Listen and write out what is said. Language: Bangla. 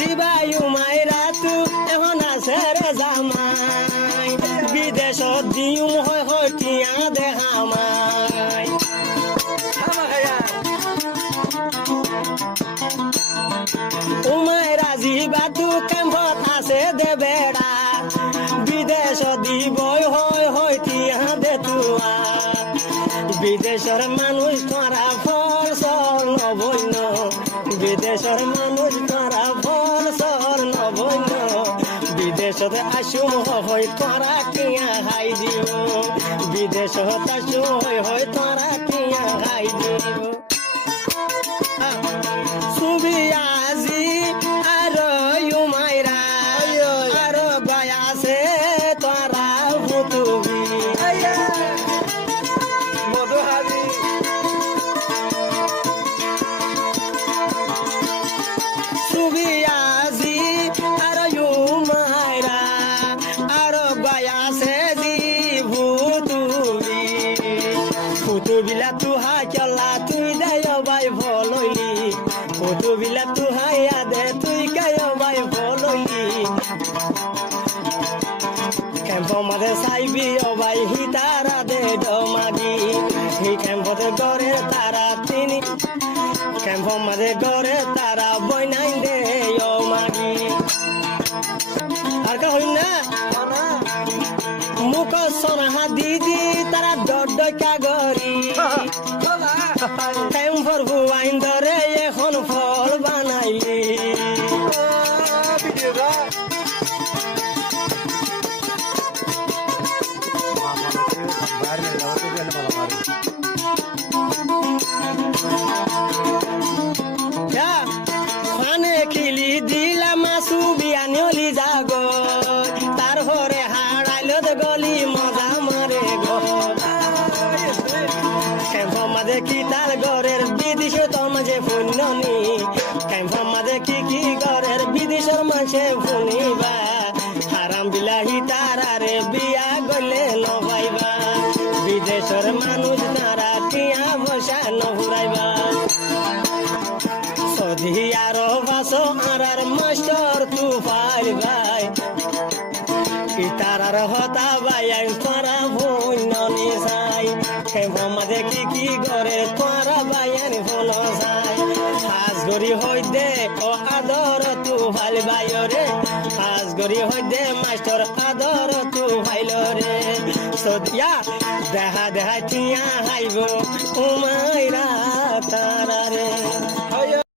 জিবায়ু মাইরা তু এখন আছে রে জামাই বিদেশত দিউম হয় হয় টিয়া দেখা মাই উমাইরা জিবাতু কেম্পত আছে দে বেড়া বিদেশ দিবই হয় হয় টিয়া দে তুয়া বিদেশের মানুষ তোরা ফল সর নবৈন বিদেশের মানুষ তোরা ফল সর নবৈন বিদেশত আসুম হয় তোরা কিয়া খাই দিব বিদেশত আসুম হয় তোরা কিয়া খাই দিব ছবি আজি আর মাইরা আর গয়াছে তোরা ফুটুবি ছবি আজি আর মাইরা আর গয়াছে দি ফুটুবি ফুটুবিলা তুহা চলা তুই দেয় বাই ভলইলি ফুটুবিলা তুহাইয়া দে তুই গায় বাই ভলইলি কেম্প মাঝে চাইবি অবাই হি তারা দে ডমাগি হি কেম্পতে গড়ে তারা তিনি কেম্প মাঝে গড়ে তারা বইনাই দে মাগি আর কা হইন না মুখ সোনা দিদি তারা ডড কাগরি কেম্পর ভুয়াইন ধরে এখন ফল বানাইলি ফানে খিলি দিলা মাসু বিয়ানি যাগ তারপরে হাড়াইল গলি মজা মারে কেম্প মাঝে কি তার ঘরের বিদেশ তোর মাঝে ফুননি কেম্প মাঝে কি ঘরের বিদেশের মাঝে ফুনিবা হারাম বিলাহি তারারে বিয়া গলে নবাইবা বিদেশের মানুষ তারা টিয়া বসা নহুরাইবা সদি আরো বাসো আর মাস্টার তু পাই ভাই তারার হতা বাইয়াই তোরা ভুইনি যাই কেম্প মাঝে কি ঘরে তোরা বাইয়ান ফোন যাই হাজ গরি হই দে ও আদর তু ভাল বাইরে হাজ গরি হই দে মাস্টার আদর তু ভাইল রে সদিয়া দেহা টিয়া হাইব উমা